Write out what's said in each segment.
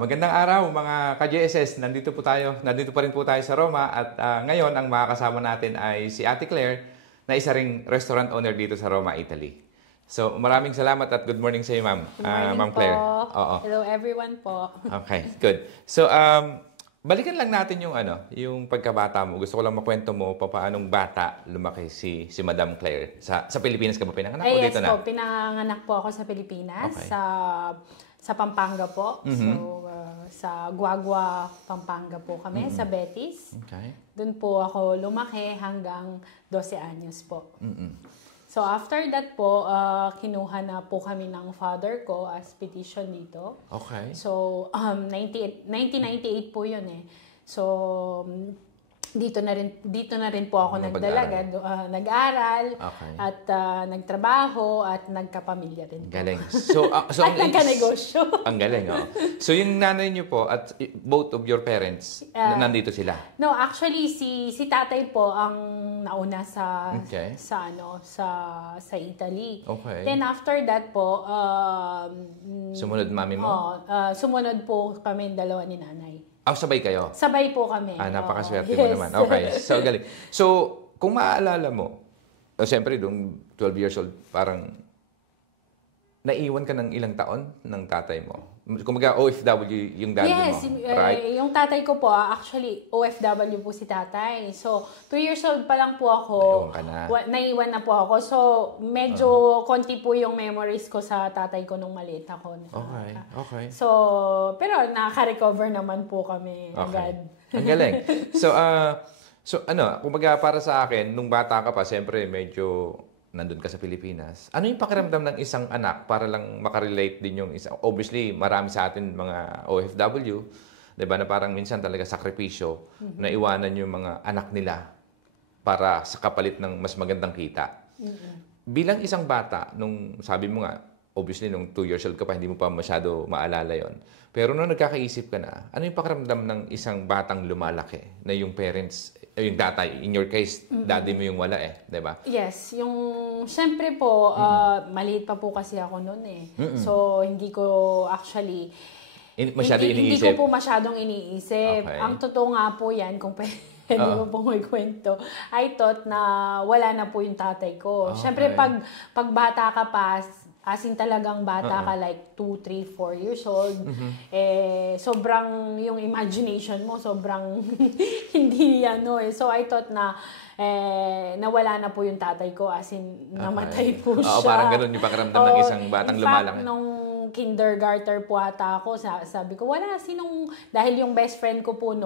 Magandang araw mga ka-JSS. Nandito pa rin po tayo sa Roma at ngayon ang makakasama natin ay si Ate Claire na isa ring restaurant owner dito sa Roma, Italy. So maraming salamat at good morning sa iyo, Ma'am. Good morning Ma'am Claire. po. Oo. Hello everyone po. Okay, good. So balikan lang natin yung pagkabata mo. Gusto ko lang makwento mo paanong bata lumaki si Madam Claire. Sa Pilipinas ka ba pinanganak o Yes dito na? po, pinanganak po ako sa Pilipinas, Okay. sa Pampanga po. So, sa Guagua, Pampanga po kami, sa Betis. Okay. Doon po ako lumaki hanggang 12 anyos po. So, after that po, kinuha na po kami ng father ko as petition dito. Okay. So, 1998 po yun eh. So, dito na rin po ako nagdalaga, nag-aral, Okay. at nagtrabaho at nagkapamilya rin po. Galing. So At nagkanegosyo. Ang galing, oh. So yung nanay niyo po at both of your parents nandito sila. No, actually si tatay po ang nauna Okay. sa Italy. Okay. Then after that po, Sumunod mami mo? sumunod po kami dalawa ni nanay. Sabay kayo? Sabay po kami. Napakaswerte mo Yes. naman. Okay. So galing. So kung maaalala mo, siyempre doon 12 years old, parang naiwan ka ng ilang taon ng tatay mo. Kumaga OFW yung daddy Yes, mo, right? yung tatay ko po, actually, OFW po si tatay. So, 2 years old pa lang po ako. Naiwan ka na. Naiwan na po ako. So, medyo konti po yung memories ko sa tatay ko nung maliit ako. Okay, okay. So, pero nakaka-recover naman po kami agad. Ang galing. So, kumbaga para sa akin, nung bata ka pa, siyempre medyo nandun ka sa Pilipinas. Ano yung pakiramdam ng isang anak para lang makarelate din yung isang... Obviously, marami sa atin mga OFW, diba, na parang minsan talaga sakripisyo na iwanan yung mga anak nila para sa kapalit ng mas magandang kita. Bilang isang bata, nung sabi mo nga, obviously, nung 2 years old ka pa, hindi mo pa masyado maalala yon. Pero nung nagkakaisip ka na, ano yung pakiramdam ng isang batang lumalaki na yung parents, yung tatay, in your case, daddy mo yung wala di ba? Yes, siyempre po, maliit pa po kasi ako noon eh. So, hindi ko actually... Hindi ko po masyadong iniisip. Okay. Ang totoo nga po yan, kung pwede mo pong may kwento, I thought na wala na po yung tatay ko. Okay. Siyempre, pag bata ka pa, as in talagang bata ka, like 2, 3, 4 years old, sobrang yung imagination mo, sobrang hindi So, I thought na nawala na po yung tatay ko, as in namatay po siya. Parang ganun yung pakiramdam ng isang batang lumalaki. Nung kindergarten po ata ako, sabi ko, dahil yung best friend ko po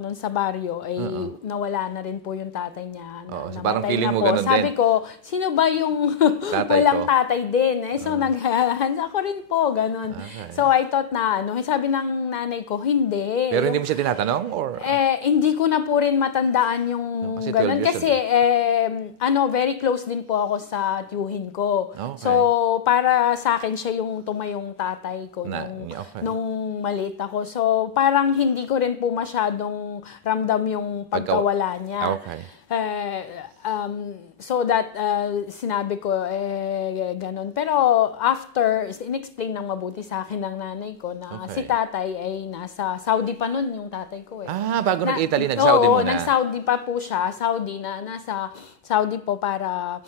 noon sa baryo ay nawala na rin po yung tatay niya. So parang feeling mo ganun din. Sabi ko, sino ba yung walang tatay din? So ako rin po, ganun. Okay. So I thought na, sabi ng nanay ko, hindi. Pero hindi mo siya tinatanong? Or? Hindi ko na po rin matandaan yung ganun. Kasi very close din po ako sa tiyuhin ko. Okay. So para sa akin siya yung tumayong tatay ko nung maliit ako. So parang hindi ko rin po masyadong ramdam yung pagkawala niya. Okay. So that sinabi ko ganun. Pero after inexplain ng mabuti sa akin ng nanay ko na si tatay ay nasa Saudi pa nun yung tatay ko Bago nag-Italy, nag-Saudi muna. nag-Saudi pa po siya. Nasa Saudi po para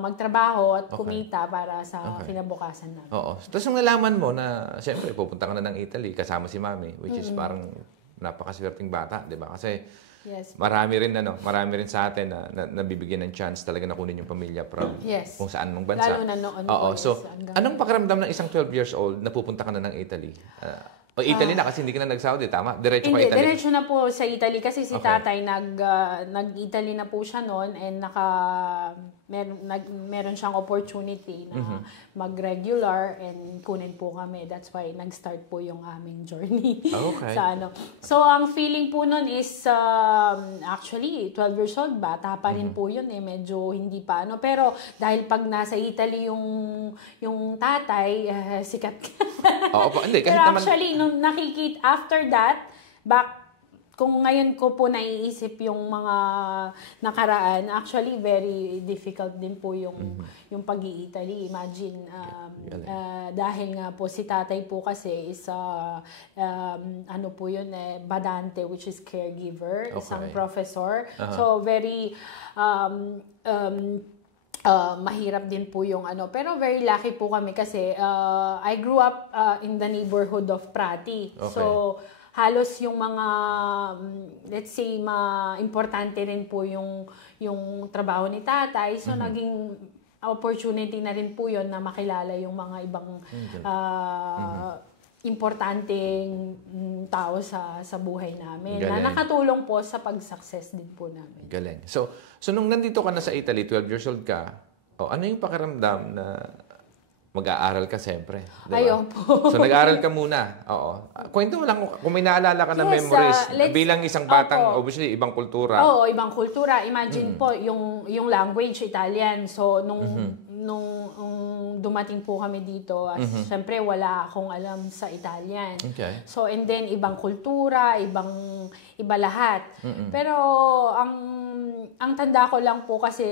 magtrabaho at kumita para sa kinabukasan natin. Tapos nung nalaman mo na, siyempre, pupunta ka na ng Italy kasama si Mami, which is parang napakaswerteng bata, di ba? Kasi marami rin sa atin na nabibigyan ng chance talaga na kunin yung pamilya from kung saan mong bansa. Lalo na noon. So, anong pakiramdam ng isang 12 years old na pupunta ka na ng Italy? Italy na kasi hindi ka na nag-Saudi, tama? Diretso pa Italy? Hindi, diretso na po sa Italy kasi si tatay nag-Italy na po siya noon and meron siyang opportunity na mag-regular and kunin po kami. That's why nag-start po yung aming journey. Okay. So, ang feeling po noon is actually 12 years old, bata pa rin po yun medyo hindi pa Pero dahil pag nasa Italy yung tatay, sikat ka. Hindi, kahit Pero naman... actually, nung nakikita, after that, back kung ngayon ko po naiisip yung mga nakaraan, actually very difficult din po yung pag-i-Italy. Imagine, dahil nga po si tatay po kasi is ano po yun, badante, which is caregiver, isang professor. So very mahirap din po yung ano. Pero very lucky po kami kasi I grew up in the neighborhood of Prati. So halos yung mga, let's say, importante rin po yung trabaho ni tatay. So, naging opportunity na rin po yun na makilala yung mga ibang importanteng tao sa buhay namin. Galing. Na nakatulong po sa pag-success din po namin. Galing. So nung nandito ka na sa Italy, 12 years old ka, ano yung pakiramdam na mag-aaral ka siyempre? Diba? Ayun po. So nag-aaral ka muna. Oo. Kwento mo lang kung may naalala ka na memories bilang isang batang, obviously, ibang kultura. Oo, ibang kultura. Imagine po, yung language, Italian. So, nung dumating po kami dito, syempre wala akong alam sa Italian. Okay. So, and then, ibang kultura, iba lahat. Pero, ang tanda ko lang po kasi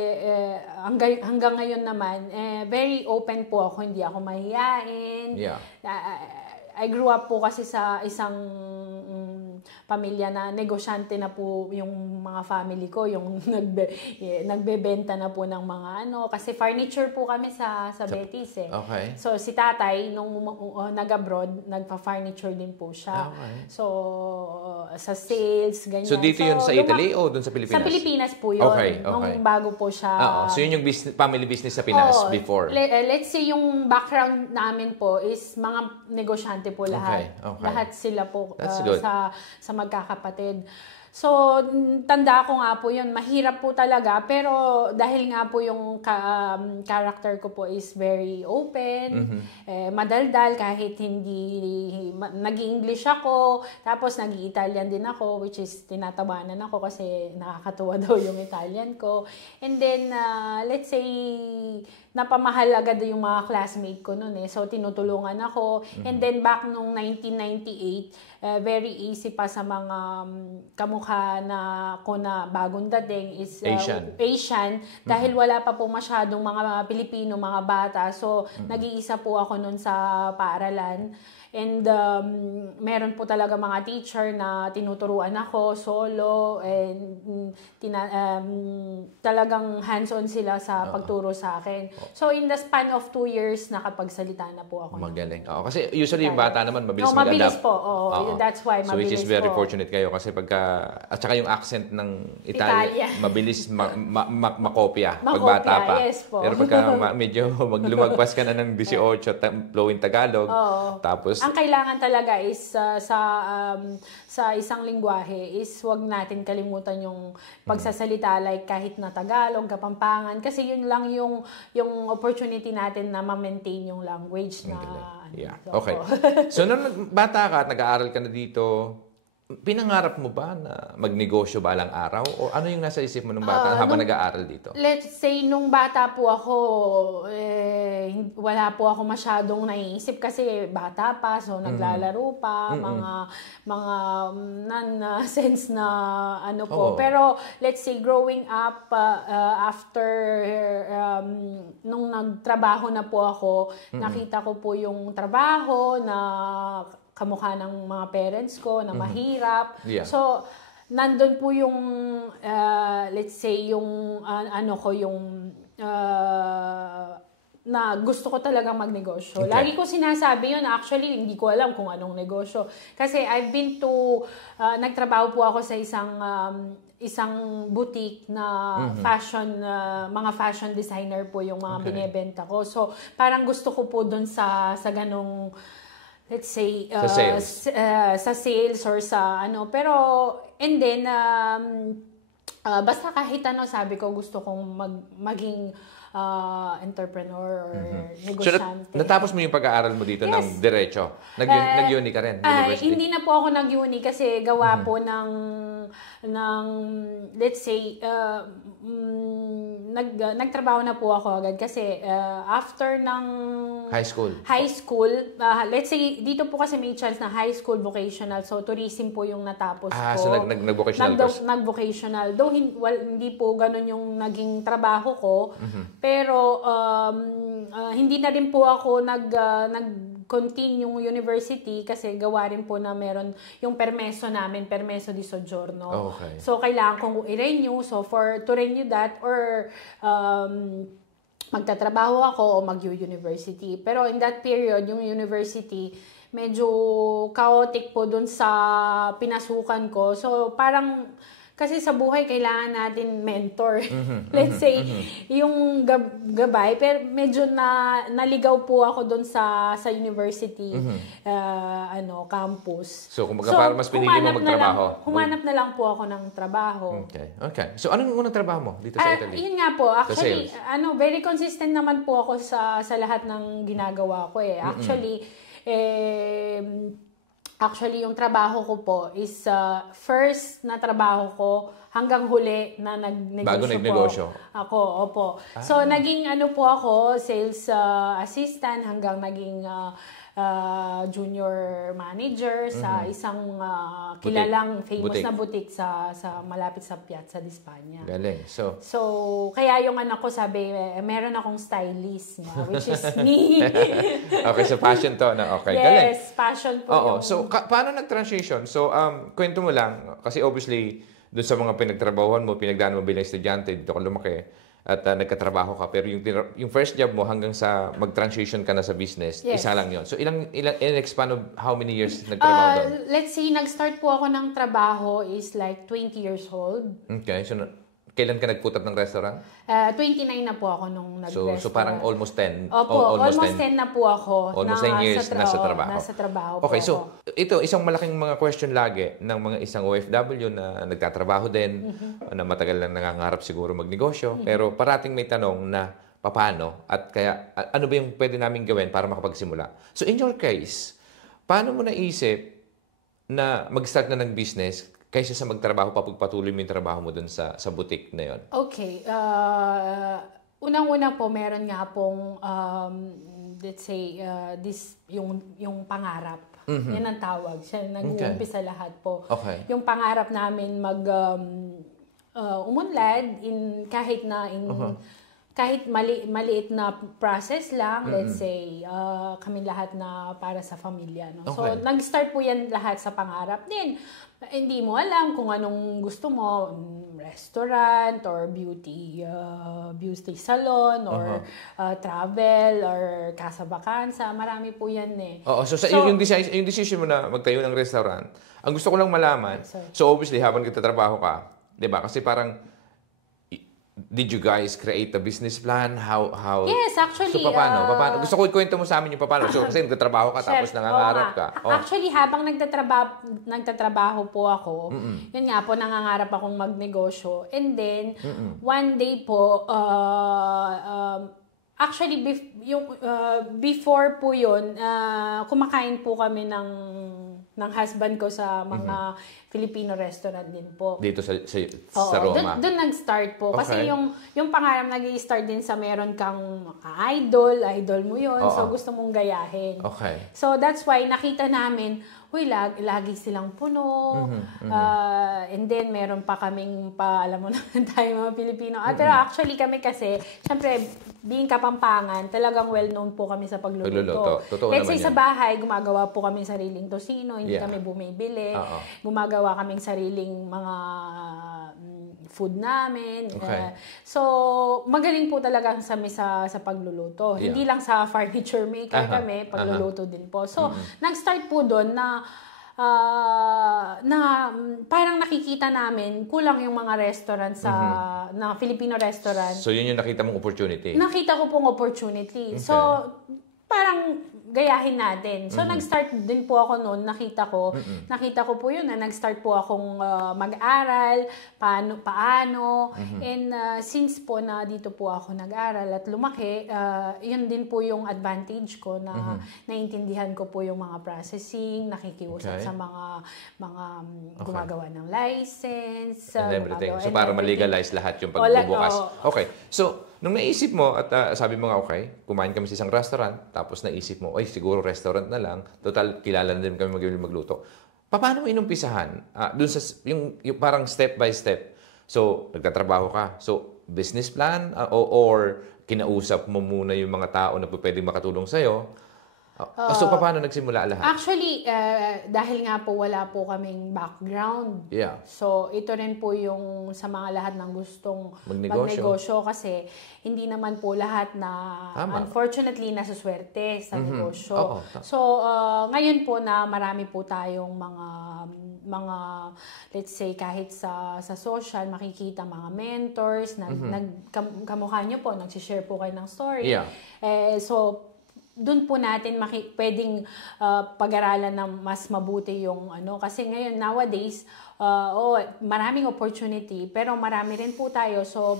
hanggang ngayon naman, very open po ako, hindi ako mahiyain. Yeah. I grew up po kasi sa isang pamilya na negosyante na po yung mga family ko, yung nagbebenta na po ng mga kasi furniture po kami sa Betis . Okay. So si tatay nung nag-abroad, nagpa-furniture din po siya. Okay. So sa sales, ganyan. So dito yun sa Italy o doon sa Pilipinas? Sa Pilipinas po yun. Okay. Nung bago po siya. So yun yung family business sa Pinas before? Let's say yung background namin po is mga negosyante po lahat. Okay. Lahat sila po sa magkakapatid. So, tanda ko nga po yun. Mahirap po talaga. Pero dahil nga po yung character ko po is very open, madaldal kahit hindi nag-English ako. Tapos nag-Italian din ako, which is tinatawanan ako kasi nakakatuwa daw yung Italian ko. And then, let's say, napamahalaga yung mga classmate ko noon . So, tinutulungan ako. And then, back nung 1998, very easy pa sa mga kamukha na bagong dating is Asian dahil wala pa po masyadong mga Pilipino, mga bata. So, nag-iisa po ako noon sa paaralan. And meron po talaga mga teacher na tinuturuan ako solo and talagang hands-on sila sa pagturo sa akin. So in the span of 2 years, nakapagsalita na po ako. Magaling. Kasi usually yung bata naman mabilis mag-adapt. Mabilis po. That's why mabilis po. So which is very fortunate kayo kasi at saka yung accent ng Italian, mabilis makopya pag bata pa. Yes po. Pero pagka medyo lumagpas ka na ng 18, flowing Tagalog, tapos ang kailangan talaga is sa isang lingwahe is wag natin kalimutan yung pagsasalita like kahit na Tagalog, Kapampangan kasi yun lang yung opportunity natin na ma-maintain yung language na Okay. So nung bata ka at nag-aaral ka na dito, pinangarap mo ba na magnegosyo balang araw? O ano yung nasa isip mo nung bata habang nag-aaral dito? Let's say, nung bata po ako, wala po ako masyadong naiisip kasi bata pa, so naglalaro pa, mga non-sense na po. Pero let's say, growing up, after nung nagtrabaho na po ako, nakita ko po yung trabaho na kamukha ng mga parents ko na mahirap. Yeah. So, nandun po yung, let's say, yung, na gusto ko talagang magnegosyo. Okay. Lagi ko sinasabi yun. Actually, hindi ko alam kung anong negosyo. Kasi I've been to, nagtrabaho po ako sa isang boutique na fashion, mga fashion designer po yung mga binebenta ko. So, parang gusto ko po dun sa ganong, let's say, sa sales or sa pero, and then, basta kahit sabi ko, gusto kong maging entrepreneur or So, negosyante. natapos mo yung pag-aaral mo dito ng diretso? Nag-uni ka rin? University? Hindi na po ako nag-uni kasi gawa po ng let's say, nagtrabaho na po ako agad kasi after ng high school, let's say, dito po kasi may chance na high school vocational, so tourism po yung natapos ko. So nag-vocational course? Nag-vocational. Though hindi po ganun yung naging trabaho ko, pero hindi na rin po ako nag-continue yung university kasi gawa rin po na meron yung permeso namin, permeso di soggiorno. Okay. So, kailangan kong i-renew. So, to renew that or magtatrabaho ako o mag-university. Pero in that period, yung university, medyo chaotic po dun sa pinasukan ko. So, parang kasi sa buhay, kailangan natin mentor. Let's say, yung gabay. Pero medyo naligaw po ako doon sa university campus. So, kumbaga para mas pinili mo magtrabaho. Humanap na lang po ako ng trabaho. Okay. So, anong unang trabaho mo dito sa Italy? Yun nga po. Actually, very consistent naman po ako sa lahat ng ginagawa ko eh. Actually, yung trabaho ko po is first na trabaho ko hanggang huli na Bago nagnegosyo? Ako, opo. So, naging po ako, sales assistant hanggang naging junior manager sa isang kilalang famous na boutique sa malapit sa Piazza di Spagna. Galing. So, kaya yung anak ko sabi, meron akong stylist, which is me. Okay, so passion to. Okay, yes, galing. Yes, passion po. Oo. So, paano nag-transition? So, kwento mo lang, kasi obviously, doon sa mga pinagtrabahuan mo, pinagdaan mo bilang estudyante, dito ka lumaki, at nagkatrabaho ka. Pero yung first job mo hanggang sa mag-transition ka na sa business, isa lang yon. So, in expand of how many years nagtrabaho doon? Let's see, nag-start po ako ng trabaho is like 20 years old. Okay. So, kailan ka nag-put up ng restaurant? 29 na po ako nung nag-restaurant. So parang almost 10? Opo, almost 10 na po ako. Almost 10 years nasa trabaho. Nasa trabaho okay, po so ito, isang malaking mga question lagi ng mga isang OFW na nagtatrabaho din, na matagal lang nangangarap siguro magnegosyo, pero parating may tanong na paano at kaya ano ba yung pwede namin gawin para makapagsimula? So in your case, paano mo naisip na mag-start na ng business kaysa sa magtrabaho, papagpatuloy mo yung trabaho mo dun sa boutique na yon? Okay. Unang-una po, meron nga pong, let's say, yung pangarap. Yan ang tawag. Siya nag-uumpisa lahat po. Okay. Yung pangarap namin umunlad kahit maliit na process lang, let's say, kami lahat na para sa pamilya. No? So, nag-start po yan lahat sa pangarap. Then, hindi mo alam kung anong gusto mo, restaurant or beauty salon or travel or casa vacanza, marami po yan eh. Oo, so yung decision mo na magtayo ng restaurant, ang gusto ko lang malaman, so obviously habang nagtatrabaho ka, 'di ba? Kasi parang did you guys create a business plan? How Yes, actually. So, paano? Gusto ko ikwento mo sa amin yung paano. So, kasi nagtatrabaho ka, tapos nangangarap ka. Actually, habang nagtatrabaho po ako, yun nga po, nangangarap akong magnegosyo. And then, one day po, actually, before po yun, kumakain po kami ng husband ko sa mga Filipino restaurant din po. Dito sa Roma? Doon nag-start po. Kasi yung pangarap nag-i-start din sa meron kang idol mo yun. So, gusto mong gayahin. Okay. So, that's why nakita namin, lagi silang puno. And then, meron pa kaming alam mo naman tayo mga Pilipino. Pero actually kami kasi, syempre, being Kapampangan, talagang well-known po kami sa pagluluto. Let's say sa bahay, gumagawa po kami sariling tosino, hindi kami bumibili. Gumagawa kaming sariling mga food namin. So, magaling po talaga kami sa pagluluto. Hindi lang sa furniture maker kami, pagluluto din po. So, nag-start po doon na parang nakikita namin kulang yung mga restaurant na Filipino restaurant. So, yun yung nakita mong opportunity? Nakita ko pong opportunity. So, parang gayahin natin. So, nag-start din po ako noon. Nakita ko po yun na nag-start po akong mag-aral, paano. And since po na dito po ako nag-aral at lumaki, yun din po yung advantage ko na naintindihan ko po yung mga processing, nakikiusap sa mga gumagawa ng license. And everything. So, para ma-legalize lahat yung pagbubukas. Okay. So, nung naisip mo at sabi mo nga, okay, kumain kami sa isang restaurant, tapos naisip mo, ay, siguro restaurant na lang, total, kilala na din kami magluto. Paano mo inumpisahan? Dun sa, yung parang step by step. So, nagtatrabaho ka. So, business plan or kinausap mo muna yung mga tao na pwedeng makatulong sa'yo? So, paano nagsimula lahat? Actually, dahil nga po wala po kaming background. Yeah. So, ito rin po yung sa mga lahat ng gustong magnegosyo kasi hindi naman po lahat na unfortunately nasuswerte sa negosyo. So, ngayon po na marami po tayong mga let's say kahit sa social makikita mga mentors na kamukha nyo po, nagsishare po kayo ng story. Yeah. So, doon po natin pwedeng pag-aralan ng mas mabuti yung kasi ngayon nowadays maraming opportunity pero marami rin po tayo, so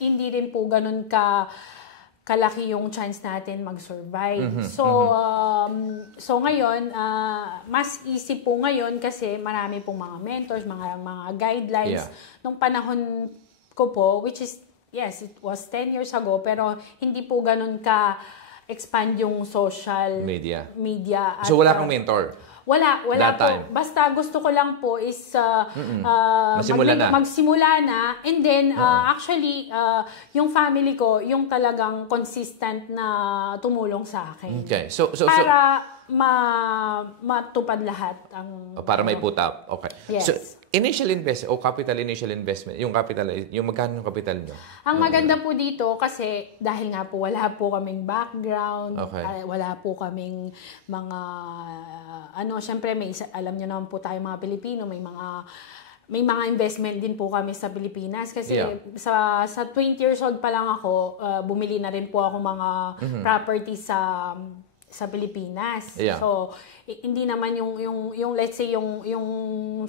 hindi rin po ganun kalaki yung chance natin mag-survive. So ngayon mas easy po ngayon kasi marami pong mga mentors, mga guidelines. Nung panahon ko po, which is yes, it was 10 years ago, pero hindi po ganun expand yung social media. So, wala kang mentor? Wala that po. Time. Basta gusto ko lang po is magsimula na. And then, actually, yung family ko, yung talagang consistent na tumulong sa akin. Okay. So para matupad lahat ang para may put up. Okay. Yes. So initial investment o initial investment, yung magkano yung capital nyo? Ang maganda po dito kasi dahil nga po wala po kaming background, wala po kaming mga syempre alam niyo naman po tayo mga Pilipino, may mga investment din po kami sa Pilipinas kasi sa 20 years old pa lang ako, bumili na rin po ako mga properties sa Pilipinas. So hindi naman yung let's say yung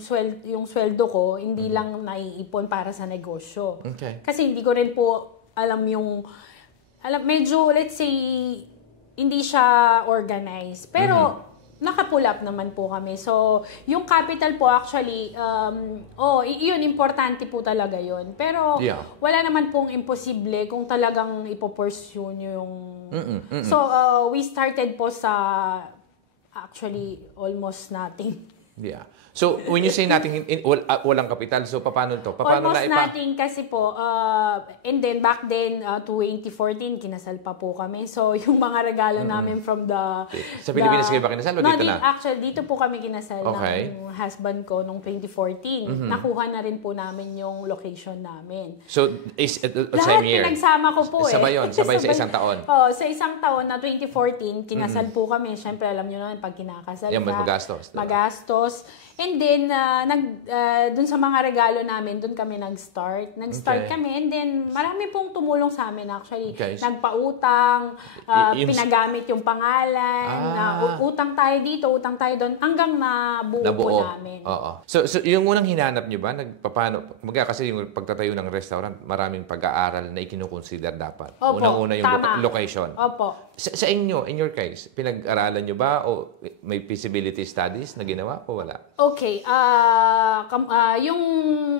sweldo ko hindi lang naiipon para sa negosyo. Kasi hindi ko rin po alam medyo let's say hindi siya organized. Pero naka-pull up naman po kami. So, yung capital po actually, yun, importante po talaga yun. Pero, wala naman pong imposible kung talagang ipopursue nyo yung... So, we started po sa actually almost nothing. Yeah. So, when you say natin walang kapital, so paano to? Paano almost nothing kasi po. And then, back then, 2014, kinasal pa po kami. So, yung mga regalo namin from the... Sa Pilipinas kayo ba kinasal o dito na? Actually, dito po kami kinasal ng husband ko noong 2014. Nakuha na rin po namin yung location namin. So, same year? Lahat pinagsama ko po Sabay yun? Sabay sa isang taon? Sa isang taon na 2014, kinasal po kami. Siyempre, alam nyo naman, pag kinakasal ka, magastos. And then, dun sa mga regalo namin, dun kami nag-start. Kami, and then, marami pong tumulong sa amin actually. Nagpautang, pinagamit yung pangalan, utang tayo dito, utang tayo doon, hanggang nabuo namin. So, yung unang hinanap nyo ba, kasi yung pagtatayo ng restaurant, maraming pag-aaral na ikinukonsider dapat. Unang-una yung location. Opo. Sa inyo, in your case, pinag-aralan nyo ba o may feasibility studies na ginawa o wala? Okay. Yung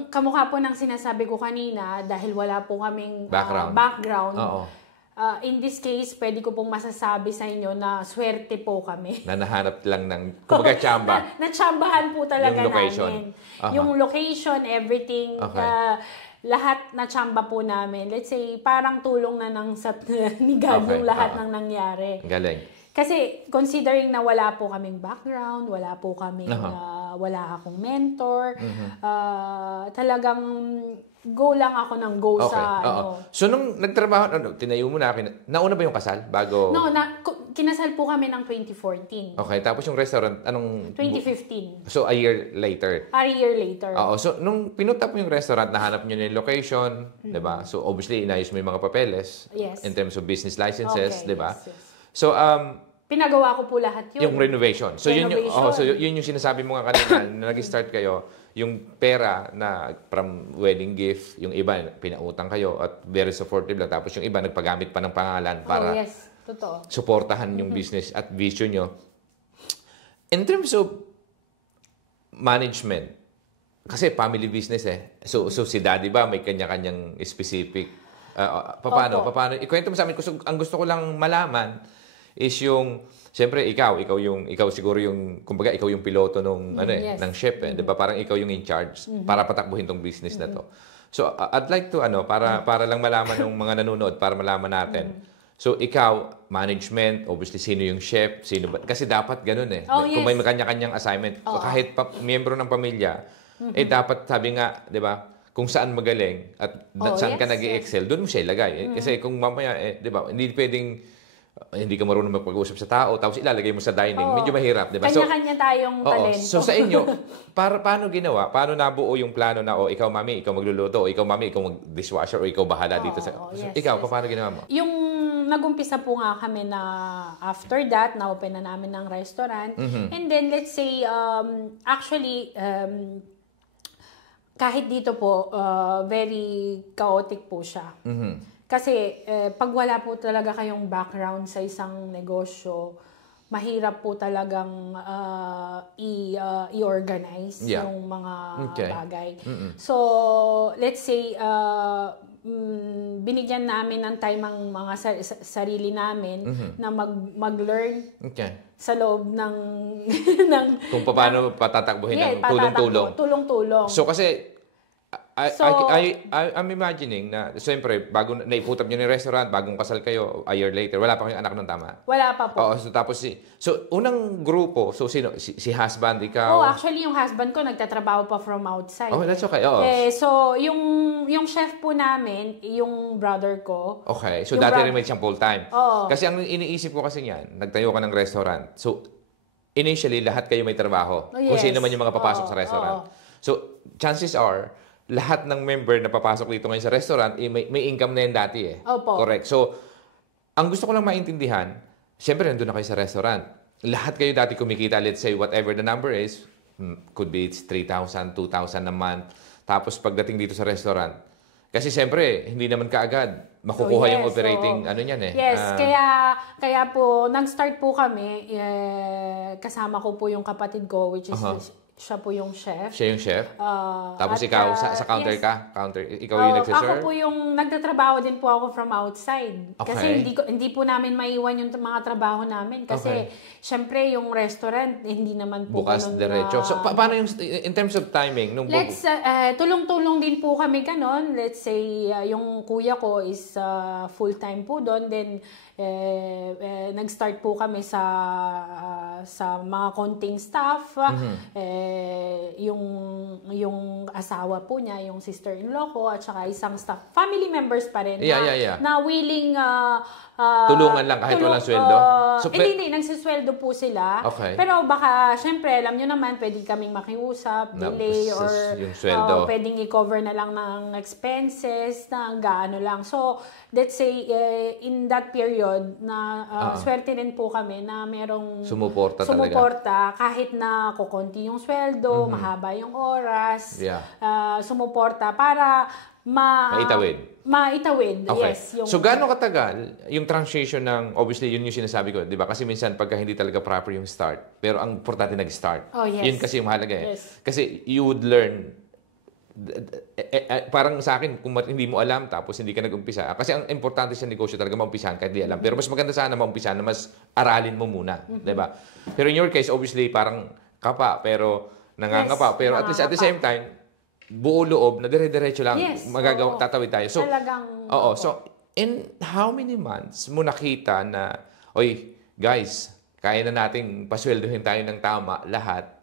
kamukha po ng sinasabi ko kanina, dahil wala po kaming background in this case, pwede ko pong masasabi sa inyo na swerte po kami. Na nahanap lang ng, kumbaga, tsamba. Natsambahan po talaga yung location. namin. Yung location, everything, lahat na tsamba po namin. Let's say, parang tulong na ni God yung lahat ng nangyari. Galing. Kasi considering na wala po kaming background, wala po kaming, wala akong mentor, talagang go lang ako ng go sa So, nung nagtrabaho, tinayo mo na, nauna ba yung kasal? Bago... No, kinasal po kami ng 2014. Okay, tapos yung restaurant, anong... 2015. So, a year later? A year later. So, nung pinutap mo yung restaurant, nahanap nyo na yung location, di ba? So, obviously, inayos mo yung mga papeles. Yes. In terms of business licenses, di ba? Yes. So, Pinagawa ko po lahat yun. Yung renovation. So Renovation. yun yung sinasabi mo nga kanina na nag-start kayo, yung pera na from wedding gift, yung iba pinautang kayo at very supportive lang. Tapos yung iba nagpagamit pa ng pangalan para yes. Totoo. suportahan yung business at vision nyo. In terms of management, kasi family business So si daddy ba may kanya-kanyang specific paano ikwento mo sa amin, ang gusto ko lang malaman is yung siyempre ikaw siguro yung kumbaga ikaw yung piloto nung yes. ng ship 'di ba? Parang ikaw yung in charge para patakbuhin tong business na to. So I'd like to para lang malaman ng mga nanonood para malaman natin. So ikaw management, obviously sino yung chef, sino ba? Kasi dapat ganoon Kung may kanya-kanyang assignment, kahit miyembro ng pamilya, dapat sabi nga, 'di ba? Kung saan magaling at saan ka nag-excel, doon mo siya ilagay. Kasi kung mamaya, 'di ba, hindi pwedeng hindi ka marunong magpag-usap sa tao, tapos ilalagay mo sa dining, medyo mahirap, 'di ba? Kanya-kanya tayong talento. So sa inyo, paano ginawa? Paano nabuo yung plano na ikaw mami, ikaw magluluto, o ikaw mami, ikaw mag-dishwasher, o ikaw bahala dito sa ikaw, paano ginawa mo? Yung nagumpisa po nga kami na after that, na-open na namin ng restaurant. And then let's say actually kahit dito po very chaotic po siya. Kasi pag wala po talaga kayong background sa isang negosyo, mahirap po talagang i-organize yung mga bagay. So, let's say, binigyan namin ng time ang mga sarili namin na mag-learn sa loob ng kung paano patatakbuhin ng tulong-tulong. Tulong-tulong. So kasi I'm imagining na siyempre bago naiputab niyo ng restaurant, bagong kasal kayo a year later, wala pa kayong anak ng tama. Wala pa po. So tapos unang grupo, so sino si husband ikaw? Actually yung husband ko nagtatrabaho pa from outside. That's okay. So yung chef po namin, yung brother ko. Okay. So dati rin may siyang full time. Kasi ang iniisip ko kasi niyan, nagtayo ka ng restaurant. So initially lahat kayo may trabaho. Kung sino man yung mga papasok sa restaurant. So chances are lahat ng member na papasok dito ngayon sa restaurant, may income na yan dati Opo. Correct. So, ang gusto ko lang maintindihan, siyempre nandun na kayo sa restaurant. Lahat kayo dati kumikita, let's say whatever the number is, could be it's 3,000, 2,000 a month. Tapos pagdating dito sa restaurant, kasi siyempre, hindi naman kaagad makukuha yung operating niyan Yes, kaya po, nag-start po kami, kasama ko po yung kapatid ko, which is siya po yung chef. Siya yung chef? Tapos ikaw, sa counter ka? Ikaw yung nagsiserve? Ako po yung nagtatrabaho din po ako from outside. Kasi hindi po namin maiwan yung mga trabaho namin. Kasi, syempre, yung restaurant, hindi naman po bukas diretso. So, paano yung, in terms of timing? Tulong-tulong din po kami ganon. Let's say, yung kuya ko is full-time po doon. Then, nag-start po kami sa mga konting staff. Yung asawa po niya, yung sister-in-law ko, at saka isang staff, family members pa rin na willing tulungan lang kahit walang sweldo? Hindi, nagsisweldo po sila. Okay. Pero baka, syempre, alam nyo naman, pwede kaming makiusap, delay, or pwedeng i-cover na lang ng expenses, na gaano lang. So, let's say, in that period, na swerte din po kami na merong sumuporta kahit na kukunti yung sweldo, mahaba yung oras, sumuporta para maitawid. Okay. Yes. So, gaano katagal yung transition ng, obviously, yun yung sinasabi ko, di ba? Kasi minsan, pagka hindi talaga proper yung start, pero ang importante nag-start. Yes. Yun kasi yung mahalaga Yes. Kasi you would learn, parang sa akin, kung hindi mo alam, tapos hindi ka nag-umpisa. Kasi ang importante sa negosyo talaga, maumpisahan kahit di alam. Pero mas maganda sana maumpisahan na mas aralin mo muna. Di ba? Pero in your case, obviously, parang kapa, pero nangangapa. Pero at least at the same time, buo loob na dire-diretso lang tatawid tayo. So, so in how many months mo nakita na, oy, guys, kaya na nating pasweldohin tayo ng tama lahat.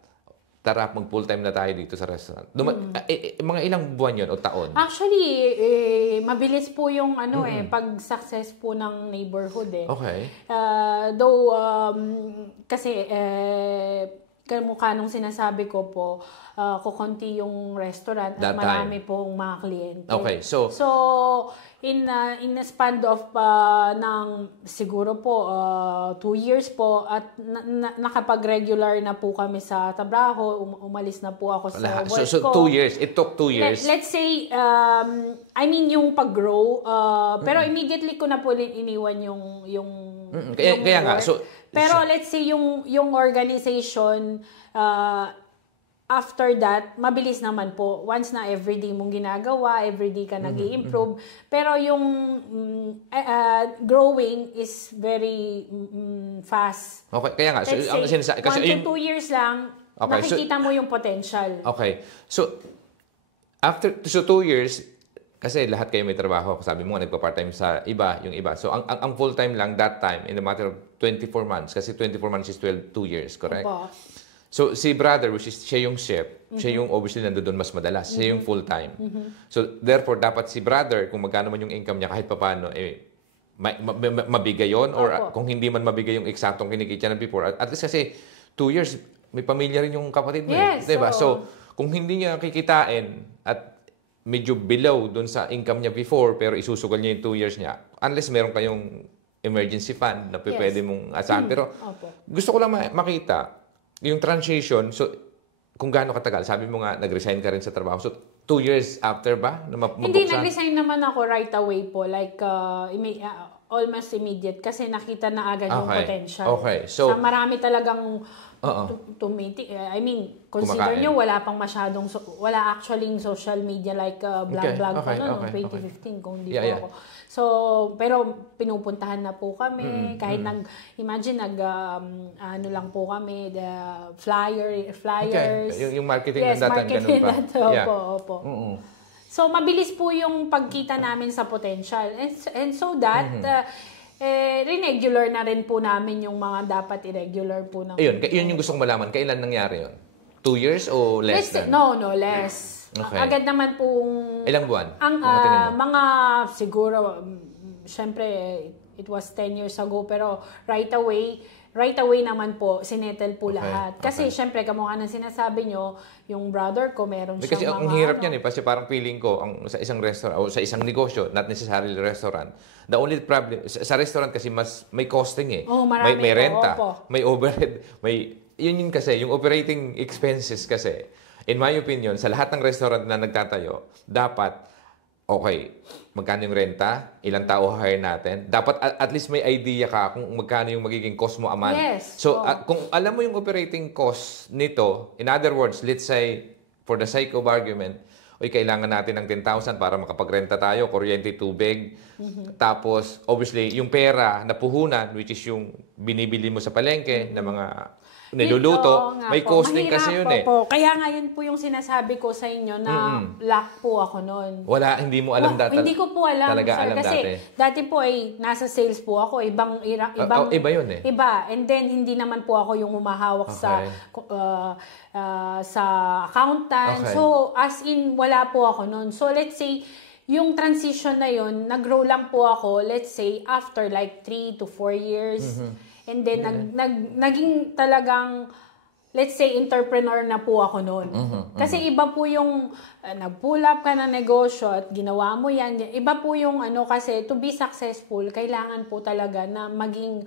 Tara, mag full-time na tayo dito sa restaurant. Mga ilang buwan yun o taon? Actually, mabilis po yung pag-success po ng neighborhood Okay. Though, kasi kamukha nung sinasabi ko po, kukunti yung restaurant at That marami pong mga kliyente. Okay, so in a span of ng siguro po 2 years po at nakapag-regular na po kami sa trabaho, umalis na po ako sa work so ko. 2 years. It took 2 years. Let's say, I mean yung pag-grow, pero immediately ko na po iniwan yung Kaya nga, work. Pero let's say yung organization, after that, mabilis naman po. Once na everyday mong ginagawa, everyday ka nag-i-improve. Pero yung growing is very fast. Okay, kaya nga. So, Let's say, 1 to 2 years lang, Okay, nakikita mo yung potential. Okay. So, 2 years, kasi lahat kayo may trabaho. Sabi mo nga, nagpa-part-time sa iba, yung iba. So, ang full-time lang that time, in a matter of 24 months, kasi 24 months is 2 years, correct? Opo. So, si brother, which is siya yung chef, siya yung obviously nandoon mas madalas, siya yung full-time. So, therefore, dapat si brother, kung magkano man yung income niya, kahit papano, mabigay yon or Opo. kung hindi man mabigay yung eksaktong kinikita na before. At least kasi, 2 years, may pamilya rin yung kapatid mo. Yes, Diba? so, Kung hindi niya kikitain at medyo below dun sa income niya before, pero isusugal niya yung 2 years niya, unless meron kayong emergency fund na pwede mong asahan. Pero Opo. gusto ko lang makita yung transition. So, kung gaano katagal. Sabi mo nga, nag-resign ka rin sa trabaho. So, 2 years after ba? Na Hindi, nag-resign naman ako right away po. Like, almost immediate. Kasi nakita na agad yung potential. Okay. So, marami talagang I mean, consider kumakain. nyo, wala pang masyadong, wala actually social media like vlog pa noon, 2015 kung hindi po ako. So, pero pinupuntahan na po kami, kahit imagine, ano lang po kami, the flyers. Okay. Yung marketing Yes, ng data, ganun pa. Opo. So, mabilis po yung pagkita namin sa potential. And so that, regular na rin po namin yung mga dapat irregular po namin. Yun yung gusto kong malaman. Kailan nangyari yun? 2 years o less than? No, less. Okay. Agad naman pong... Ilang buwan? Ang mga siguro, syempre, it was 10 years ago, pero right away naman po, sinettle po lahat. Kasi syempre, kamukha ng sinasabi nyo, yung brother ko, meron siyang kasi ang hirap niyan kasi parang feeling ko, sa isang restaurant, o sa isang negosyo, not necessarily restaurant, the only problem, sa restaurant kasi mas may costing eh. May renta, may overhead, yun kasi, yung operating expenses kasi, in my opinion, sa lahat ng restaurant na nagtatayo, dapat, okay, magkano yung renta, ilang tao hire natin, dapat at least may idea ka kung magkano yung magiging cost mo a month. Yes. So, kung alam mo yung operating cost nito, in other words, let's say, for the sake of argument, kailangan natin ng 10,000 para makapagrenta tayo, kuryente, tubig. Tapos, obviously, yung pera na puhunan, which is yung binibili mo sa palengke na mga niluluto, may costing kasi yun eh. Kaya nga yun po yung sinasabi ko sa inyo na lack po ako noon. Hindi mo alam dati. Hindi ko po alam, talaga sir. alam kasi dati po ay nasa sales po ako. Ibang iba yun eh. Iba. And then, hindi naman po ako yung humahawak sa accountant. Okay. So, as in, wala po ako noon. So, let's say, yung transition na yun, nag-grow lang po ako, let's say, after like 3 to 4 years. And then, naging talagang, let's say, entrepreneur na po ako noon. Kasi iba po yung, nag-pull up ka ng negosyo at ginawa mo yan. Iba po yung, kasi to be successful, kailangan po talaga na maging,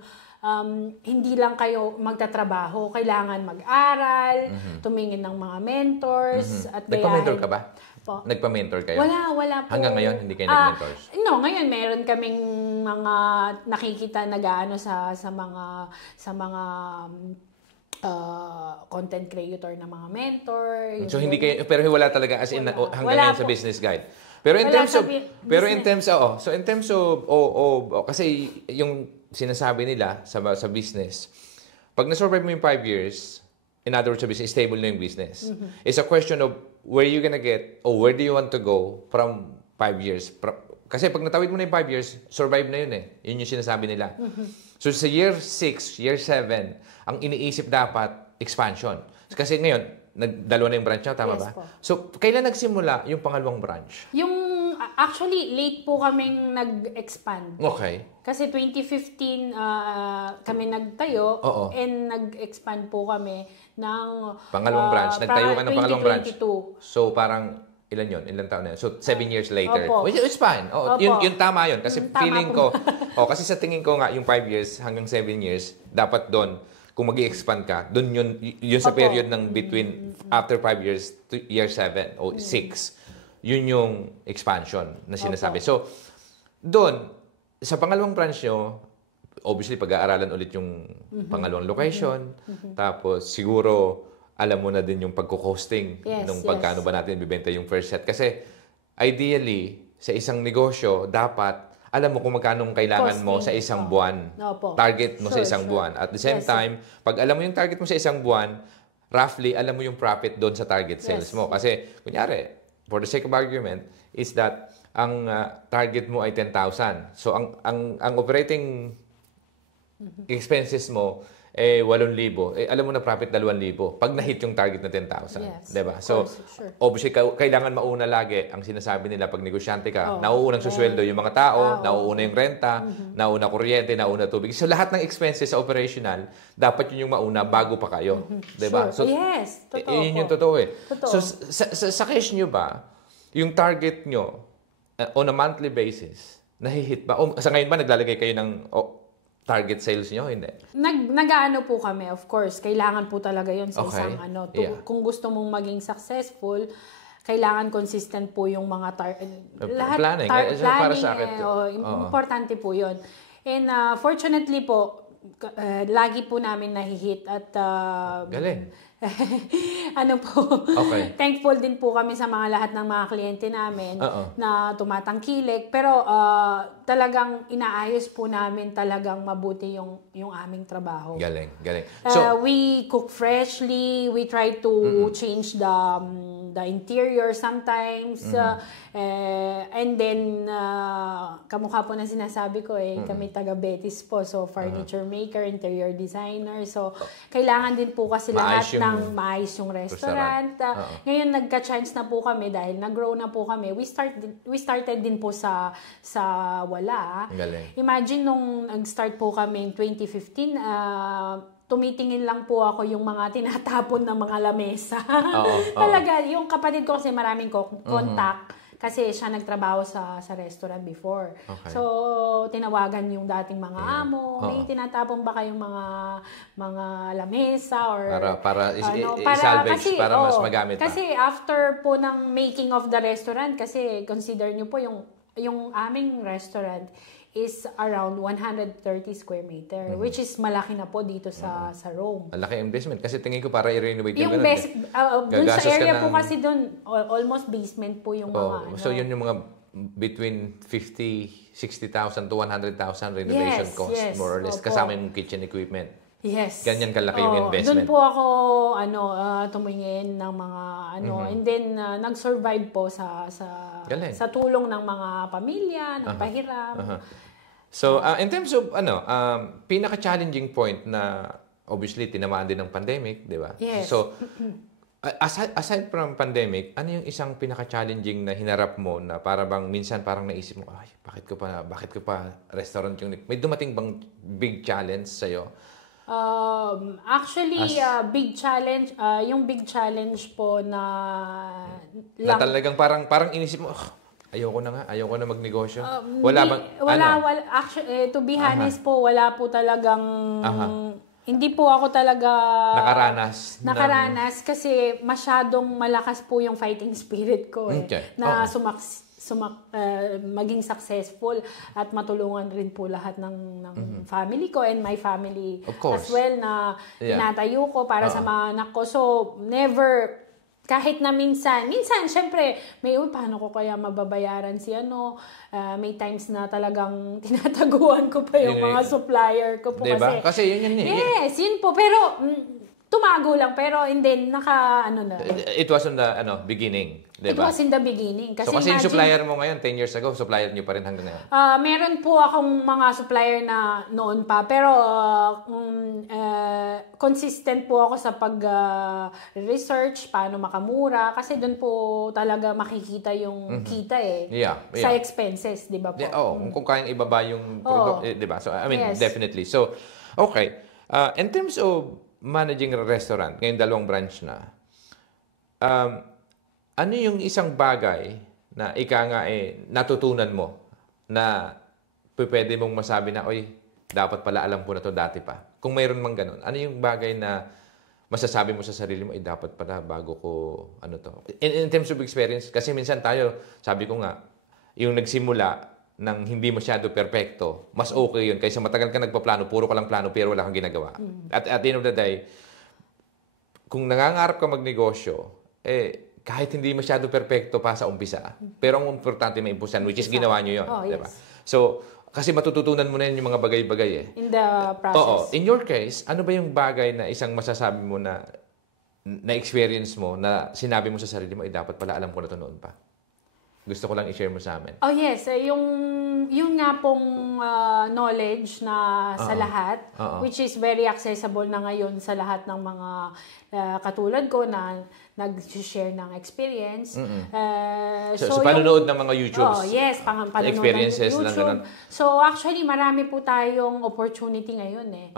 hindi lang kayo magtatrabaho. Kailangan mag-aral, tumingin ng mga mentors. At nagpa-mentor ka ba? Po. Nagpa-mentor kayo? Wala po. Hanggang ngayon, hindi kayo nag-mentors? No, ngayon meron kaming mga nakikita nag-aano sa mga content creator na mga mentor. So hindi kayo, pero wala talaga as in hanggang ngayon sa business guide. Pero in terms of kasi yung sinasabi nila sa business, pag na-survive mo yung 5 years, in other words, sa business, stable na yung business. It's a question of where you gonna get or where do you want to go from 5 years. Kasi pag natawid mo na yung 5 years, survive na yun eh. Yun yung sinasabi nila. So sa year 6, year 7, ang iniisip dapat, expansion. Kasi ngayon, dalawa na yung branch nyo, tama ba? Po. So, kailan nagsimula yung pangalawang branch? Yung Actually, late po kaming nag-expand. Okay. Kasi 2015 kami nagtayo Oo. and nag-expand po kami ng Pangalawang branch. Nagtayo ka ng pangalawang branch. 2022. So, parang, ilan yun? Ilan taon na yun? So, 7 years later. Opo. Which is fine. Oh, Opo. yun tama yun. Kasi Tama feeling po. ko, kasi sa tingin ko nga, yung 5 years hanggang 7 years, dapat doon, kung mag-i-expand ka, doon yun sa Opo. period ng between, after 5 years to year 7 o 6, yun yung expansion na sinasabi. So, doon, sa pangalawang branch nyo, obviously, pag-aaralan ulit yung pangalawang location. Tapos, siguro, alam mo na din yung pagko-costing nung pagkano ba natin bibenta yung first set. Kasi, ideally, sa isang negosyo, dapat, alam mo kung magkano kailangan mo sa isang buwan. Opo. Target mo sa isang buwan. At the same time, pag alam mo yung target mo sa isang buwan, roughly, alam mo yung profit doon sa target sales mo. Kasi, kunyari, for the sake of argument, is that ang target mo ay 10,000. So, ang operating expenses mo eh 8,000. Eh, alam mo na profit 2,000 pag na-hit yung target na 10,000. Yes, Diba? of So, course, sure. obviously, kailangan mauna lagi ang sinasabi nila pag negosyante ka. Nauunang susweldo yung mga tao, nauuna yung renta, nauna kuryente, nauna tubig. So, lahat ng expenses sa operational, dapat yun yung mauna bago pa kayo. Diba? Sure. So, Yes, totoo yun yung po. totoo eh. Totoo. So, sa case nyo ba, yung target nyo on a monthly basis, nahihit ba? O, sa ngayon ba, naglalagay kayo ng target sales nyo? Hindi. Nag-aano po kami, of course. Kailangan po talaga yun sa Okay. isang ano. Yeah. Kung gusto mong maging successful, kailangan consistent po yung mga Planning. Para sa akin, importante po yun. And fortunately po, lagi po namin nahihit at galing. ano po, Okay. thankful din po kami sa mga lahat ng mga kliyente namin na tumatangkilik. Pero talagang inaayos po namin talagang mabuti yung aming trabaho. Galing. So, We cook freshly. We try to change the interior sometimes. And then, kamukha po na sinasabi ko kami taga Betis po. So, furniture maker, interior designer. So, kailangan din po kasi maayos yung restaurant. Ngayon, nagka-chance na po kami dahil nag-grow na po kami. We started din po sa wala. Galing. Imagine nung nag-start po kami in 2015, tumitingin lang po ako yung mga tinatapon ng mga lamesa. Talaga, yung kapatid ko kasi maraming contact. Kasi siya nagtrabaho sa restaurant before. Okay. So, tinawagan yung dating mga amo. May tinatapon ba kayong mga lamesa or para salvage, para mas magamit pa. Kasi after po ng making of the restaurant, kasi consider nyo po yung aming restaurant is around 130 square meter, which is malaki na po dito sa Rome. Malaki investment kasi tingin ko para i-renovate yung dun sa area po kasi dun, almost basement po yung mga So yun yung mga between 60,000 to 100,000 renovation cost, more or less, kasama yung kitchen equipment. Yes. Ganyan kalaki yung investment. Doon po ako tumingin ng mga and then nag-survive po sa tulong ng mga pamilya, ng pahiram. So, in terms of pinaka-challenging point na obviously tinamaan din ng pandemic, di ba? Yes. So, aside from pandemic, ano yung isang pinaka-challenging na hinarap mo na para bang minsan parang naisip mo, ay, bakit ko pa restaurant yung may dumating bang big challenge sa'yo? Actually, big challenge, yung big challenge po na talagang parang inisip mo, ayoko na magnegosyo. Actually, to be honest po, wala po talagang, hindi po ako talaga nakaranas kasi masyadong malakas po yung fighting spirit ko na maging successful at matulungan rin po lahat ng family ko and my family as well na tinatayo ko para sa mga anak ko. So, never, kahit na minsan, syempre, paano ko kaya mababayaran si may times na talagang tinataguan ko pa yung mga supplier ko po. Diba? Kasi yun. Yes, yun po. Pero, tumago lang, pero and then, ano na. It was on the beginning, di ba? It was in the beginning. Kasi yung supplier mo ngayon, 10 years ago, supplier nyo pa rin hanggang ngayon? Meron po akong mga supplier na noon pa, pero consistent po ako sa pag-research, paano makamura, kasi doon po talaga makikita yung kita sa expenses, di ba po? Kung kayang ibaba yung produkto, di ba? So, I mean, definitely. So, okay. In terms of managing a restaurant, ngayon 2 branch na, ano yung isang bagay na natutunan mo na pwede mong masabi na, oy, dapat pala alam ko na to dati pa. Kung mayroon mang ganun, ano yung bagay na masasabi mo sa sarili mo, dapat pala bago ko, In terms of experience, kasi minsan tayo, sabi ko nga, yung nagsimula ng hindi masyado perpekto, mas okay yun. Kaysa matagal ka nagpaplano, puro ka lang plano, pero wala kang ginagawa. At the end of the day, kung nangangarap ka magnegosyo, kahit hindi masyado perpekto pa sa umpisa, pero ang importante may impusan, which is ginawa nyo yun. Diba? So, kasi matututunan mo na yun yung mga bagay-bagay in the process. In your case, ano ba yung bagay na isang masasabi mo na experience mo, na sinabi mo sa sarili mo, dapat pala alam ko na ito noon pa? Gusto ko lang i-share mo sa amin. Oh yes, yung nga pong knowledge na sa lahat, which is very accessible na ngayon sa lahat ng mga katulad ko na nag-share ng experience. So panunood ng mga YouTube experiences ng YouTube. So actually, marami po tayong opportunity ngayon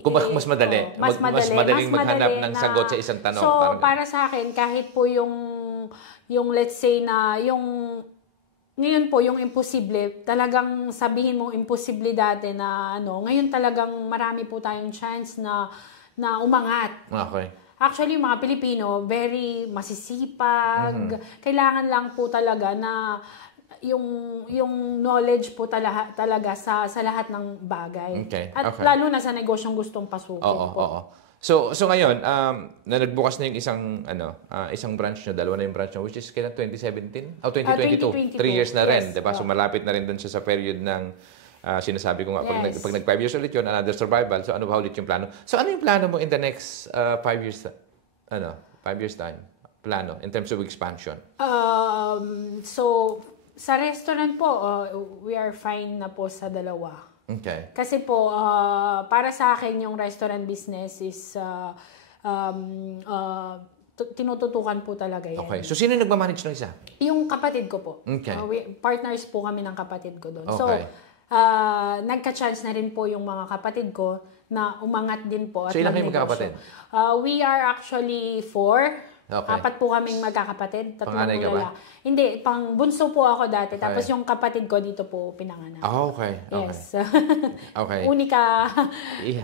Kung mas madali. Mas madaling maghanap ng sagot sa isang tanong. So para sa akin, kahit po yung let's say na ngayon po yung imposible, talagang sabihin mong imposible dati na ngayon talagang marami po tayong chance na umangat. Okay. Actually, yung mga Pilipino, very masisipag. Kailangan lang po talaga na yung knowledge po talaga sa lahat ng bagay. Okay. At lalo na sa negosyong gustong pasukin po. So ngayon, na nagbukas na yung isang branch nyo, 2 na yung branch nyo, which is kailan 2017? 2022. 3 years na rin, diba? So malapit na rin dun sa period ng sinasabi ko nga, pag nag 5 years ulit yun, another survival. So ano ba ulit yung plano? So ano yung plano mo in the next 5 years, 5 years time? Plano in terms of expansion? So sa restaurant po, we are fine na po sa 2. Okay. Kasi po, para sa akin, yung restaurant business is tinututukan po talaga yan. Okay. So, sino yung nagmamanage ng isa? Yung kapatid ko po. Okay. Partners po kami ng kapatid ko doon. Okay. So, nagka-chance na rin po yung mga kapatid ko na umangat din po. So, ilan kayo magkakapatid? We are actually 4. Okay. 4 po kaming magkakapatid. 3 Panganay ka ba? Hindi, bunso po ako dati. Okay. Tapos yung kapatid ko dito po pinanganak. Okay. Yes. Okay. Unika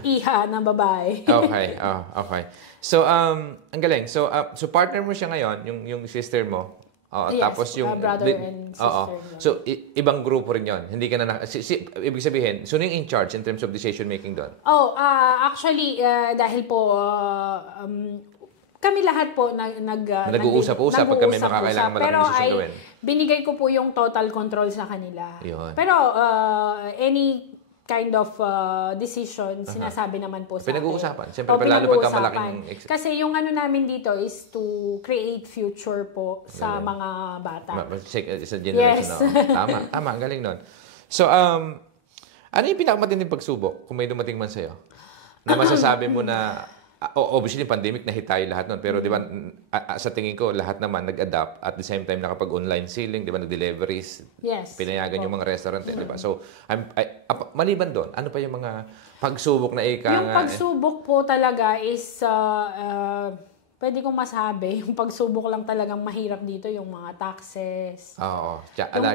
iha ng babae. Okay. Okay. So, ang galing. So, partner mo siya ngayon, yung sister mo. Yes, tapos yung brother and sister. So, ibang grupo rin yon. Hindi ka na ibig sabihin, sino yung in charge in terms of decision making doon? Actually, dahil po kami lahat po nag-uusap-usap pag kami makakailangan malaking desisyon gawin. Binigay ko po yung total control sa kanila. Yun. Pero any kind of decision, sinasabi naman po sa akin. Pinag-uusapan. Siyempre, lalo pagka malaking... Kasi yung namin dito is to create future po sa mga bata. Sa generation. Yes. Tama. Ang galing nun. So, ano yung pinakamatinding pagsubok kung may dumating man sa'yo? Na masasabi mo na... obviously, yung pandemic, nahitayo lahat nun. Pero, di ba, sa tingin ko, lahat naman nag-adapt. At the same time, nakapag-online selling, di ba, nag-deliveries. Yes. Pinayagan yung mga restaurant, di ba? So, maliban doon, ano pa yung mga pagsubok na Yung pagsubok po talaga is, pwede kong masabi, yung pagsubok lang talagang mahirap dito, yung mga taxes. Oo.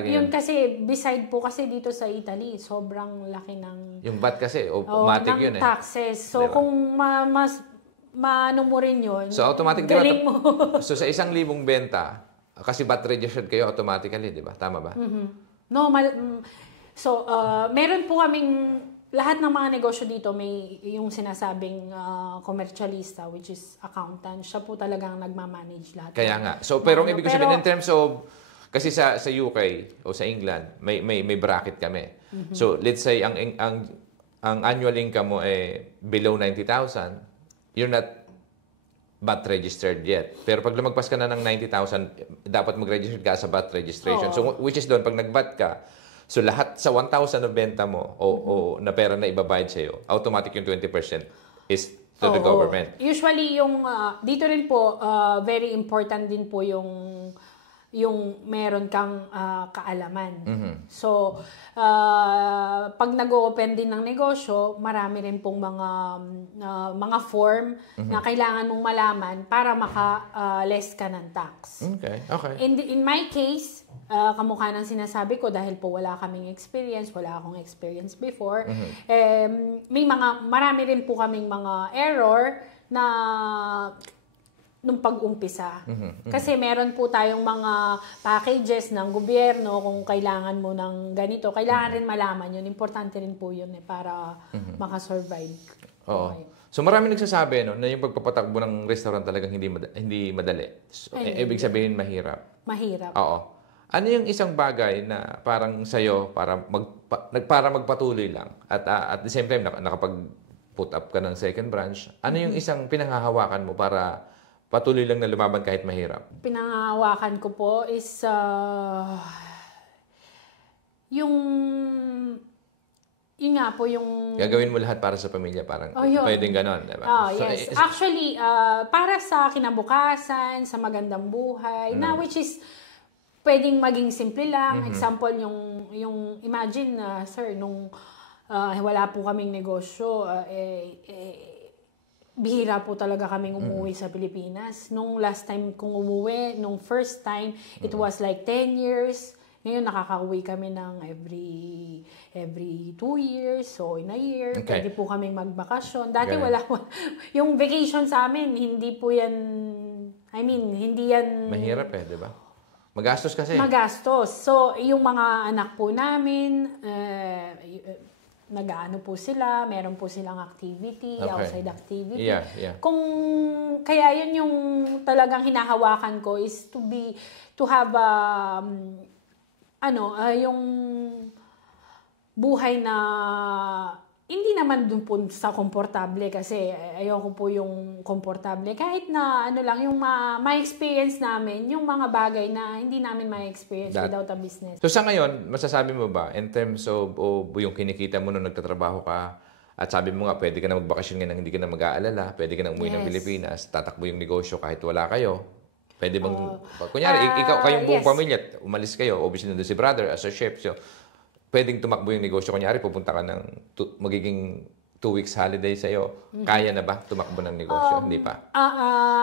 Yun kasi, beside po kasi dito sa Italy, sobrang laki ng... Yung VAT kasi, automatic yun taxes. So, diba? Kung maano mo rin yun, so, automatic, galing mo. So, sa 1,000 benta, kasi VAT registered kayo automatically, di ba? Tama ba? Mm-hmm. No, so, meron po kaming... Lahat ng mga negosyo dito may yung sinasabing commercialista, which is accountant. Siya po talagang nagmamanage lahat. Kaya nga. So, pero ibig sabihin in terms of, kasi sa UK o sa England, may bracket kami. Mm-hmm. So, let's say, ang annual income mo below 90,000, you're not VAT registered yet. Pero pag lumagpas ka na ng 90,000, dapat mag-register ka sa VAT registration. So which is doon, pag nag-VAT ka, so lahat sa 1,000 na benta mo o na pera na ibabayad sa'yo, automatic yung 20% is to the government. Usually yung dito rin po very important din po yung meron kang kaalaman. So pag nag-o-open din ng negosyo, marami rin pong mga form na kailangan mong malaman para maka-less ka ng tax. Okay. In my case, kamukha ng sinasabi ko dahil po wala kaming experience, wala akong experience before. Marami rin po kaming mga error na nung pag-umpisa. Kasi meron po tayong mga packages ng gobyerno kung kailangan mo ng ganito. Kailangan rin malaman yun. Importante rin po yun para makasurvive. Oo. So marami nagsasabi na yung pagpapatakbo ng restaurant talagang hindi madali. So, ibig sabihin mahirap. Mahirap. Oo. Ano yung isang bagay na parang sa'yo para magpatuloy lang at the same time nakapag-put up ka ng second branch, ano yung isang pinanghahawakan mo para patuloy lang na lumaban kahit mahirap? Pinanghahawakan ko po is yun nga po yung gagawin mo lahat para sa pamilya, parang pwedeng ganon, diba? Yes. Actually, para sa kinabukasan, sa magandang buhay, na which is pwedeng maging simple lang. Example, yung imagine, sir, nung wala po kaming negosyo, bihira po talaga kaming umuwi sa Pilipinas. Nung last time kong umuwi, nung first time, it was like 10 years. Ngayon, nakaka-uwi kami ng every 2 years, so in a year. Okay. Pwede po kaming magbakasyon. Dati wala. Yung vacation sa amin, hindi po yan, hindi yan... Mahirap di ba? Magastos kasi. Magastos. So, yung mga anak po namin, nag-aano po sila, meron po silang activity, outside activity. Yeah. Kaya yun yung talagang hinahawakan ko is to have yung buhay na hindi naman dun po sa komportable kasi ayoko po yung komportable. Kahit na yung ma-experience namin, yung mga bagay na hindi namin ma-experience without a business. So sa ngayon, masasabi mo ba in terms of yung kinikita mo nung nagtatrabaho ka at sabi mo nga pwede ka na magbakasyon nga nang hindi ka na mag-aalala, pwede ka na umuwi ng Pilipinas, tatakbo yung negosyo kahit wala kayo. Pwede bang, kunyari, kayong buong pamilya, umalis kayo, obviously nandun si brother as a chef, so pwedeng tumakbo yung negosyo. Kunyari, pupunta ka ng magiging 2 weeks holiday sa'yo. Kaya na ba tumakbo ng negosyo? Hindi pa?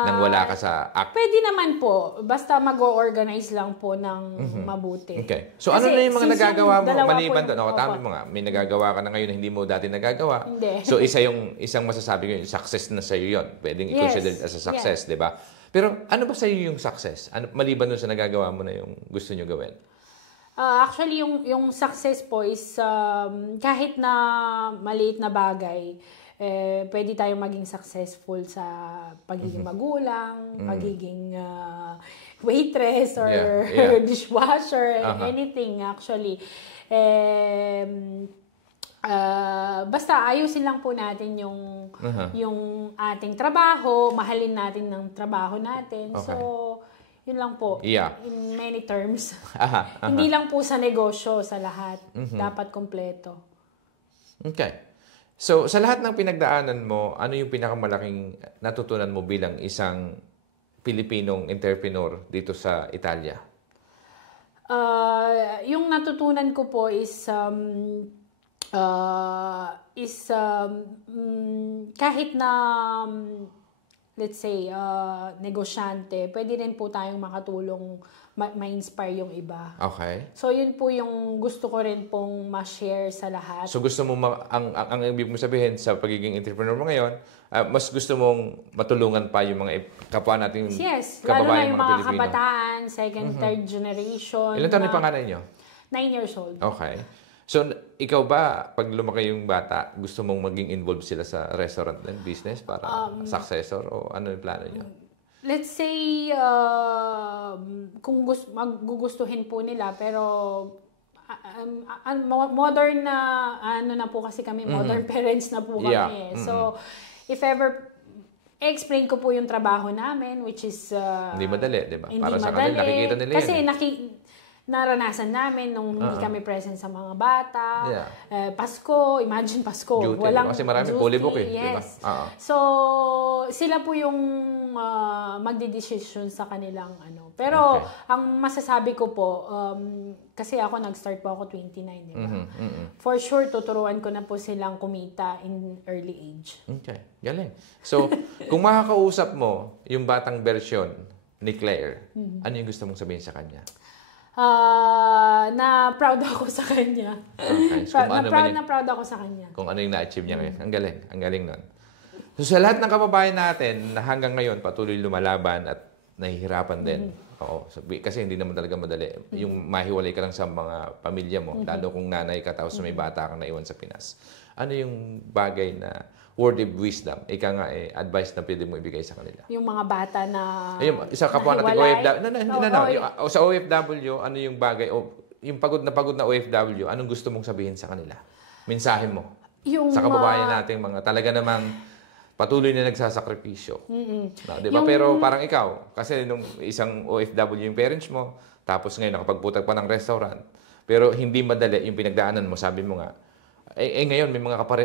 Nang wala ka sa act? Pwede naman po. Basta mag-organize lang po ng mabuti. Okay. So, ano na yung mga nagagawa mo? Maliban doon. Tama mo nga. May nagagawa ka na ngayon na hindi mo dati nagagawa. Hindi. So, isang masasabi ko yun, success na sa'yo yun. Pwedeng i-consider as a success, di ba? Pero, ano ba sa'yo yung success? Maliban doon sa nagagawa mo na yung gusto nyo gawin? Actually, yung success po is kahit na maliit na bagay, pwede tayong maging successful sa pagiging magulang, pagiging waitress or dishwasher, anything actually. Basta ayusin lang po natin yung ating trabaho, mahalin natin ng trabaho natin. Okay. So, yun lang po. Yeah. In many terms. Hindi lang po sa negosyo, sa lahat. Dapat kompleto. Okay. So, sa lahat ng pinagdaanan mo, ano yung pinakamalaking natutunan mo bilang isang Pilipinong entrepreneur dito sa Italia? Yung natutunan ko po is kahit na let's say, negosyante, pwede rin po tayong makatulong, ma-inspire yung iba. Okay. So, yun po yung gusto ko rin pong ma-share sa lahat. So, gusto mo, ang ibig mo sabihin sa pagiging entrepreneur mo ngayon, mas gusto mong matulungan pa yung mga kapwa nating lalo na yung mga Pilipino. Kabataan, second, third generation. Ilan taon yung pangalan nyo? 9 years old. Okay. So, ikaw ba, pag lumaki yung bata, gusto mong maging involved sila sa restaurant and business para successor o ano yung plano nyo? Let's say, kung magugustuhin po nila, pero modern na, na po kasi kami, modern parents na po kami. So, if ever explain ko po yung trabaho namin, which is... Hindi madali, di ba? Hindi Para sa madali. kanila, nakikita nila Kasi yan. naranasan namin nung hindi kami present sa mga bata. Yeah. Pasko, imagine Pasko. Duty, Walang kasi marami duty. polybook eh, di ba? Yes. Oo. So, sila po yung magdidesisyon sa kanilang ano. Pero, ang masasabi ko po, kasi ako nag-start po ako 29, di ba? For sure, tuturuan ko na po silang kumita in early age. Okay, galing. So, kung makakausap mo yung batang version ni Claire, ano yung gusto mong sabihin sa kanya? Na proud ako sa kanya. Okay. So, proud ako sa kanya. Kung ano yung na-achieve niya ngayon. Ang galing nun. So, sa lahat ng kababayan natin na hanggang ngayon patuloy lumalaban at nahihirapan din. Oo. Kasi hindi naman talaga madali. Yung mahiwalay ka lang sa mga pamilya mo, lalo kung nanay ka tapos may bata kang naiwan sa Pinas. Ano yung bagay na word of wisdom, ika nga advice na pwede mo ibigay sa kanila? Yung mga bata na ayun, isa kapwa natin OFW. Sa OFW, ano yung bagay, yung pagod na OFW, anong gusto mong sabihin sa kanila? Mensahe mo sa kababayan nating mga talaga namang patuloy na nagsasakripisyo. Diba? Pero parang ikaw, kasi nung isang OFW yung parents mo, tapos ngayon nakapagputag pa ng restaurant, pero hindi madali yung pinagdaanan mo, sabi mo nga, ngayon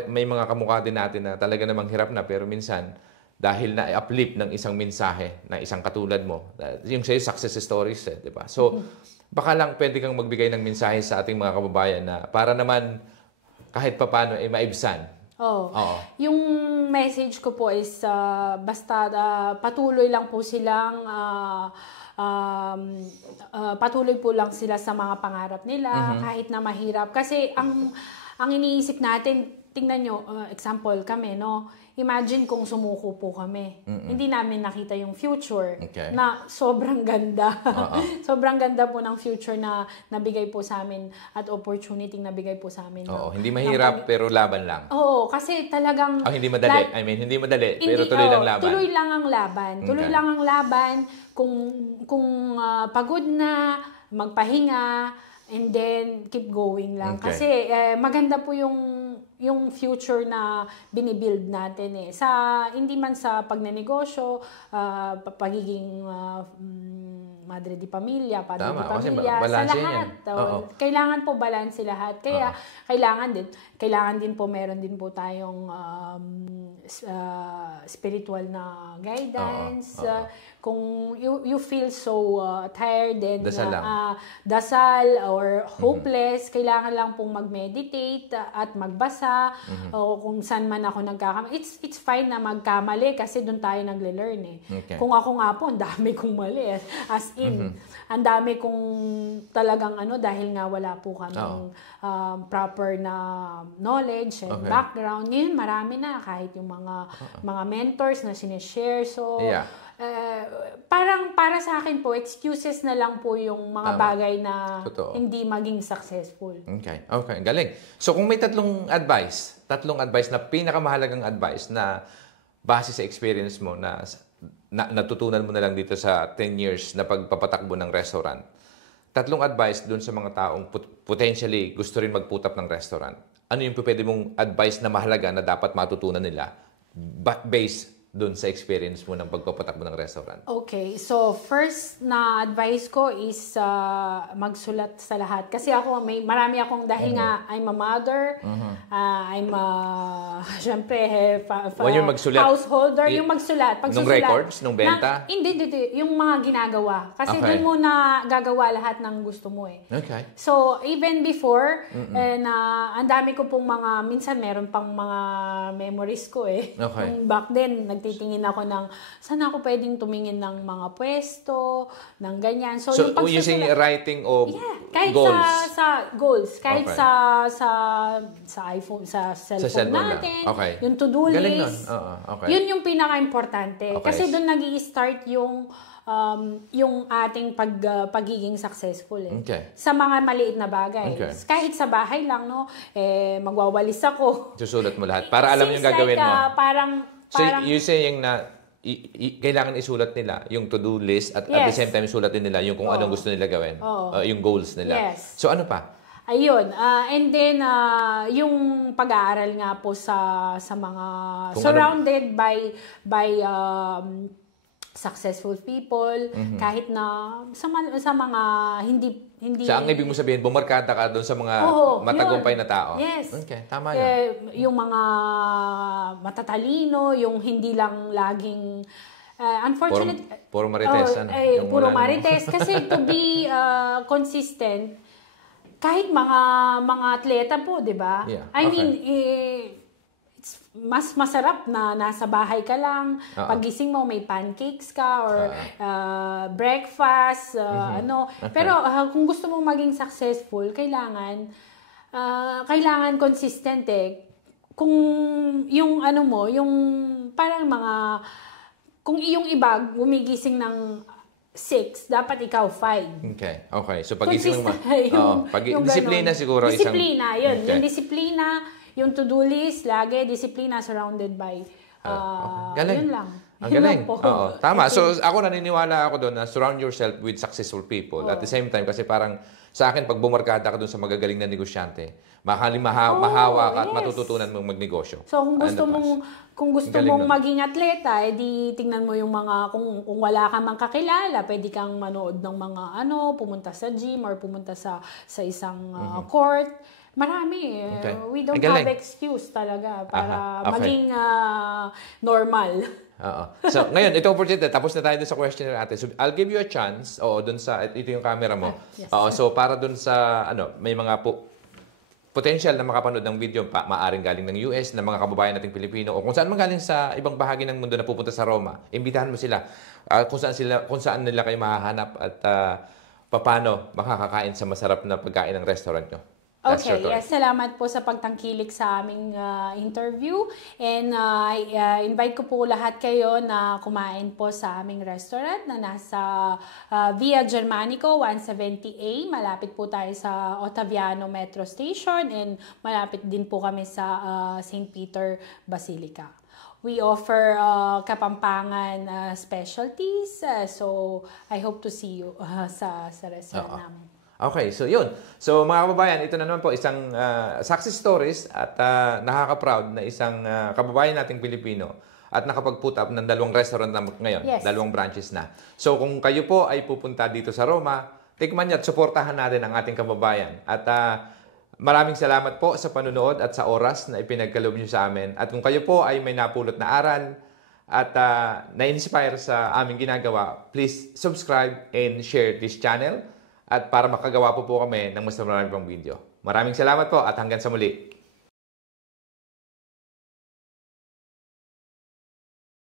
may mga kamukha din natin na talaga namang hirap na, pero minsan, dahil na-uplift ng isang mensahe na isang katulad mo, yung sa'yo success stories, diba? So, baka lang pwede kang magbigay ng mensahe sa ating mga kababayan na para naman kahit papano ay maibsan. Oo. Yung message ko po is basta patuloy lang po silang patuloy po lang sila sa mga pangarap nila kahit na mahirap. Kasi ang iniisip natin, tingnan nyo, example kami, no? Imagine kung sumuko po kami. Hindi namin nakita yung future na sobrang ganda. Sobrang ganda po ng future na nabigay po sa amin at opportunity nabigay po sa amin. Oo, hindi mahirap pero laban lang. Oo, kasi talagang... hindi madali. Hindi madali, pero tuloy lang laban. Tuloy lang ang laban. Tuloy lang ang laban. Kung pagod na, magpahinga, and then keep going lang. Kasi maganda po yung future na binibuild natin eh. Hindi man sa pagnenegosyo, pagiging madre di pamilya, padre di pamilya, sa lahat. Kailangan po balanse lahat. Kaya kailangan din po meron din po tayong spiritual na guidance. Kung you feel so tired and dasal or hopeless, kailangan lang pong mag-meditate at magbasa o kung saan man ako nagkakamali. It's fine na magkamali kasi doon tayo nagle-learn eh. Kung ako nga po, ang dami kong mali. As in, ang dami kong talagang dahil nga wala po kaming proper na knowledge and background. Ngayon, marami na kahit yung mga mentors na sinishare. So, parang para sa akin po, excuses na lang po yung mga bagay na hindi maging successful. Okay, galing. So kung may tatlong advice na pinakamahalagang advice na base sa experience mo na natutunan mo na lang dito sa 10 years na pagpapatakbo ng restaurant, tatlong advice dun sa mga taong potentially gusto rin magputap ng restaurant. Ano yung pwede mong advice na mahalaga na dapat matutunan nila based doon sa experience mo ng pagpapatakbo ng restaurant? Okay. So, first na advice ko is magsulat sa lahat. Kasi marami akong, dahil nga, I'm a mother, I'm a, syempre, householder, yung magsulat. Nung records? Nung benta? Hindi. Yung mga ginagawa. Kasi doon mo na gagawa lahat ng gusto mo eh. Okay. So, even before, ang dami ko pong minsan meron pang mga memories ko eh. Okay. Yung back then, titingin ako ng saan ako pwedeng tumingin ng mga pwesto, ng ganyan. So yung using writing of kahit goals. sa goals, kahit sa iPhone, sa cellphone natin, yung to-do list. Yun yung pinaka-importante. Kasi doon nag-i-start yung ating pagiging successful eh. Sa mga maliit na bagay. Kahit sa bahay lang, magwawalis ako. Susulat mo lahat para alam yung gagawin mo. So, you're saying na kailangan isulat nila yung to-do list at the same time isulat din nila yung kung anong gusto nila gawin. Yung goals nila. Yes. So, ano pa? Ayun, and then yung pag-aaral nga po sa mga Kung surrounded by successful people, kahit na sa mga hindi Sa ang ibig mo sabihin, bumarkada ka doon sa mga matagumpay na tao. Yes. Okay, tama yun. Yung mga matatalino, yung hindi lang laging unfortunate Puro marites. puro marites kasi to be consistent kahit mga atleta po, 'di ba? Yeah. I mean, it's mas masarap na nasa bahay ka lang, pagising mo may pancakes ka or breakfast, ano. Okay. Pero kung gusto mong maging successful, kailangan consistent eh. Kung yung ano mo, yung parang kung iyong iba gumigising ng 6, dapat ikaw 5. Okay. So pagising mo. Yung Disiplina ganun. siguro Disiplina, yun. Okay. Yung disiplina, yung to-do list, lagi disiplina surrounded by Galing. yun lang. Ang Yun galing. lang po. Oo, tama. So ako naniniwala ako doon na surround yourself with successful people. At the same time, kasi parang sa akin, pag bumarkada ka doon sa magagaling na negosyante, mahawa ka at matututunan mong magnegosyo. So kung gusto mong maging atleta, edi tingnan mo yung mga kung wala ka mang kakilala, pwede kang manood ng mga pumunta sa gym or pumunta sa isang court. Marami. We don't have excuse talaga para maging normal. So, ngayon, ito opportunity. Tapos na tayo dun sa questionnaire natin. So, I'll give you a chance. Ito yung camera mo. Yes. So, para dun sa, may mga potential na makapanood ng video, maaring galing ng US, na mga kababayan nating Pilipino, o kung saan man galing sa ibang bahagi ng mundo na pupunta sa Roma, imbitahan mo sila. Kung saan nila kayo mahahanap at paano makakakain sa masarap na pagkain ng restaurant nyo. Okay, yes, salamat po sa pagtangkilik sa aming interview. And invite ko po lahat kayo na kumain po sa aming restaurant na nasa Via Germanico 170A. Malapit po tayo sa Ottaviano Metro Station and malapit din po kami sa St. Peter Basilica. We offer Kapampangan specialties. So I hope to see you sa restaurant namin. Okay, so yun. So mga kababayan, ito na naman po isang success stories at nakaka-proud na isang kababayan nating Pilipino at nakapag-put up ng 2 restaurant na ngayon, Yes. 2 branches na. So kung kayo po ay pupunta dito sa Roma, tikman niyo at suportahan natin ang ating kababayan. At maraming salamat po sa panunood at sa oras na ipinagkaloob niyo sa amin. At kung kayo po ay may napulot na aral at na-inspire sa aming ginagawa, please subscribe and share this channel. At para makagawa po kami ng mas marami pang video. Maraming salamat po at hanggang sa muli.